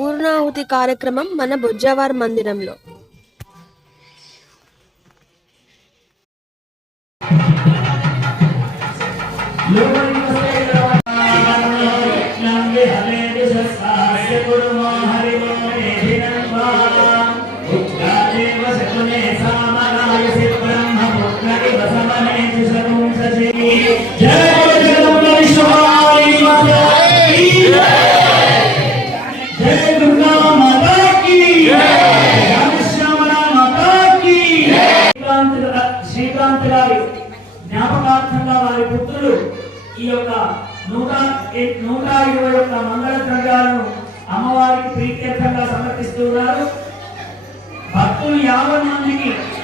పూర్ణాహుతి కార్యక్రమం మన బొజ్జవార్ మందిరంలో Yeah.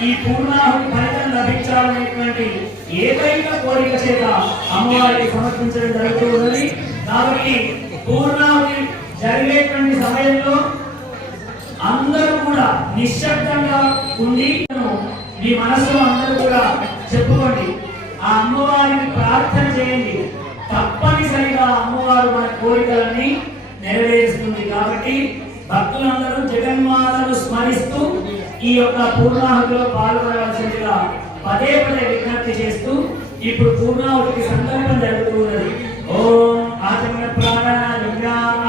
ఈ పూర్ణాహుతి ఫలితం లభించాలనేటువంటి ఏకైక కోరిక చేత అమ్మవారికి సమర్పించడం జరుగుతూ ఉన్నది. కాబట్టి పూర్ణాహుతి జరిగేటువంటి సమయంలో అందరూ కూడా నిశ్శబ్దంగా ఉండి మీ మనసులో అందరూ కూడా చెప్పుకోండి. ఆ అమ్మవారిని ప్రార్థన చేయండి. తప్పనిసరిగా అమ్మవారు మన కోరికలన్నీ నెరవేరుస్తుంది. కాబట్టి భక్తులందరూ జగన్మాతను స్మరిస్తూ ఈ యొక్క పూర్ణాహుతిలో పాల్గొనవలసిందిగా పదే పదే విజ్ఞప్తి చేస్తూ ఇప్పుడు పూర్ణాహుతికి సంకల్పం జరుగుతున్నది. ఓం ఆచరణ ప్రాణ విజ్ఞాన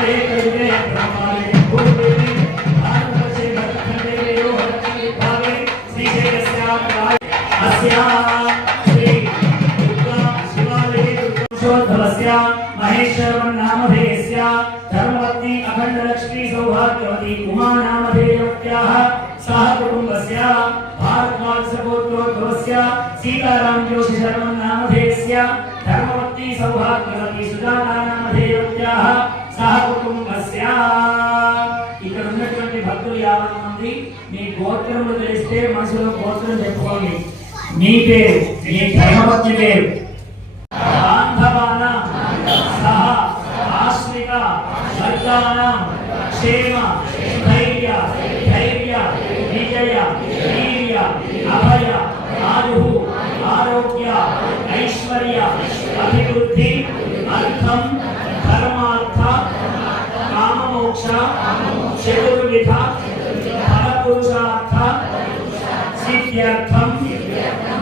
Thank you. యాభై మంది మీ గోత్రములు తెలిస్తే మనసులో గోత్రం చెప్పుకోండి. మీ పేరు మీ ధర్మపత్ని పేరు. బాంధవానాం సహ ఆశ్రిత క్షేమ ధైర్య ధైర్య విజయ వీర్య అభయ ఆయు ఆరోగ్య ఐశ్వర్య అభివృద్ధి అర్థం ధర్మార్థ కామమోక్ష చెడు सिद्ध्यर्थम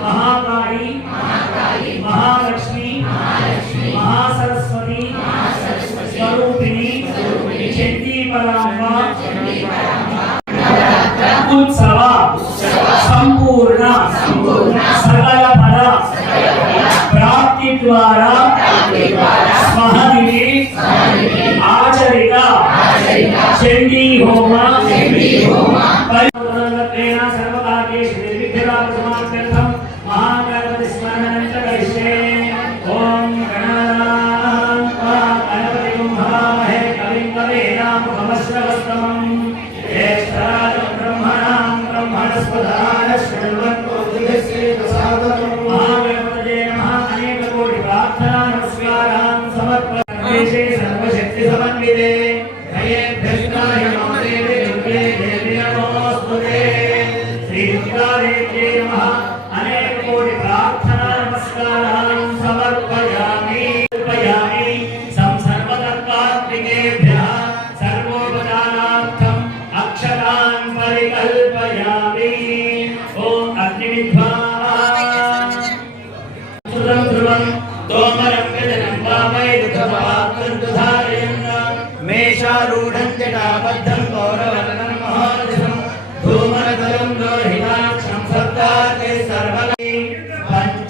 महाकाली महालक्ष्मी महासरस्वती स्वरूपिणी चंडी परामा उत्सव संपूर्ण सकल फल प्राप्ति द्वारा स्वहनिने आचरिता चंडी होमा सर्व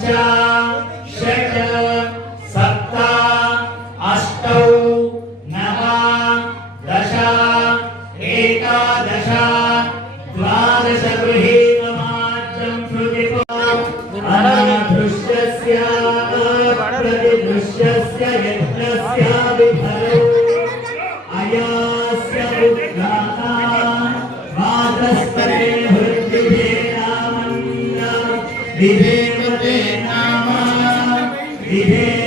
Jah. Yeah.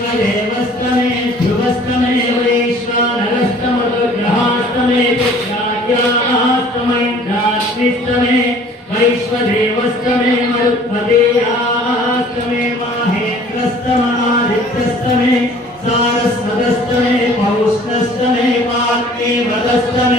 ప్రదష్ట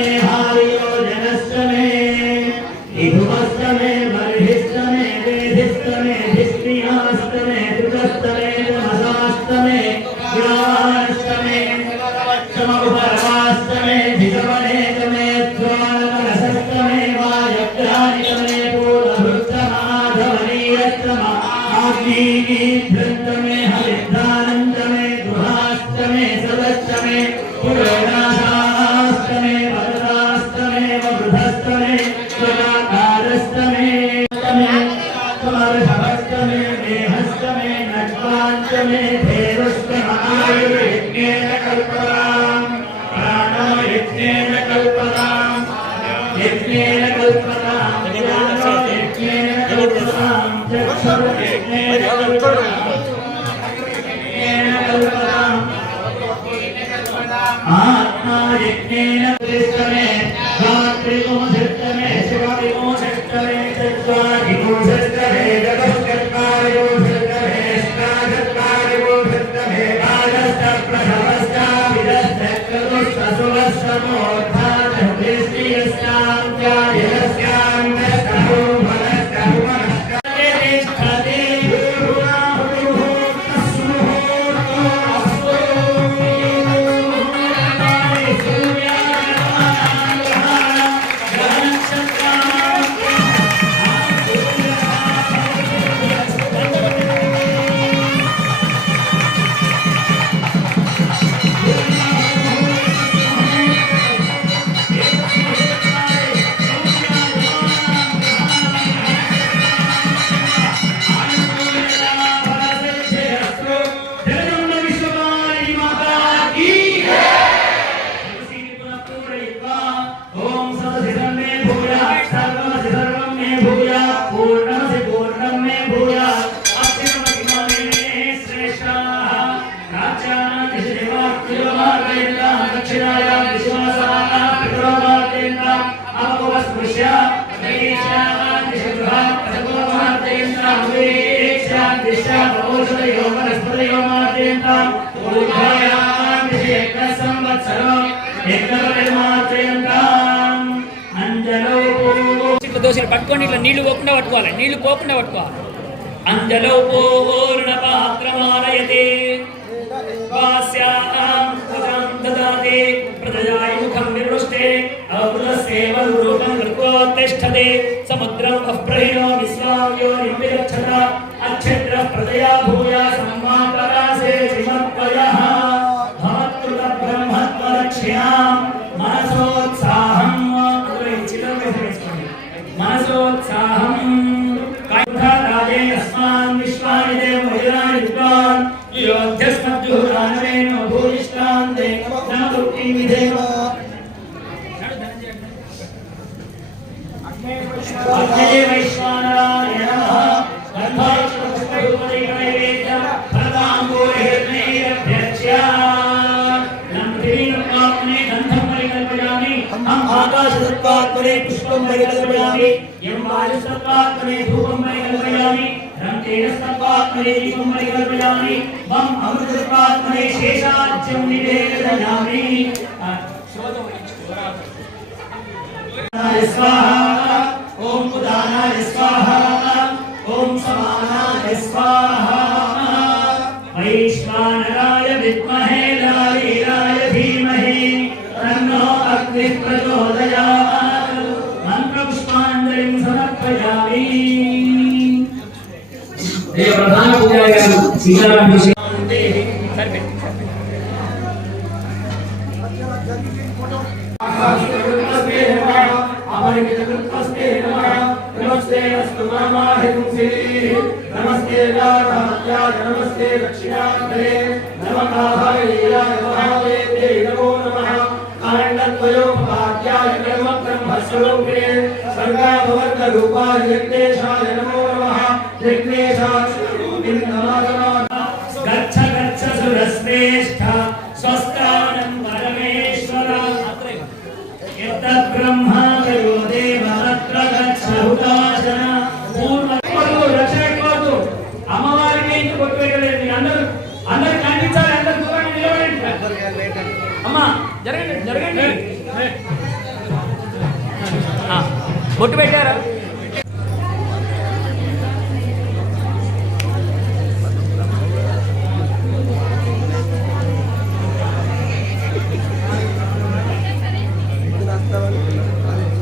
దోశలు పట్టుకోండి ఇట్లా నీళ్ళు పోకుండా పట్టుకోవాలి. నీళ్ళు పోకుండా పట్టుకోవాలి. అంజలో పూర్ణ పాత్రమాలయతే. సముద్రం అప్రహీణో విశ్వామ్యో అక్షత్ర ప్రజయా భూయా శేషాత్మనే కుమ్మడి కల్పయామి మం అమృతత్వాత్మనే శేషాజ్యం నివేదయామి ఓం ఉదానాయ స్వాహ. ఓం సమానాయ స్వాహ. मेरा प्रधान हो जाएगा सीताराम जी नमस्ते नारायणाय नमस्ते दक्षिणाग्रे नमः काहाय नमः काण्डद्वयो ब्रह्मस्वरूपिणे सर्गाभवर्गरूपाय यज्ञेशाय नमो नमः। यज्ञेशाय गच्छ गच्छ सुरश्रेष्ठ स्वस्थानं परमेश्वर। ब्रह्मा బొట్టు పెట్టారా?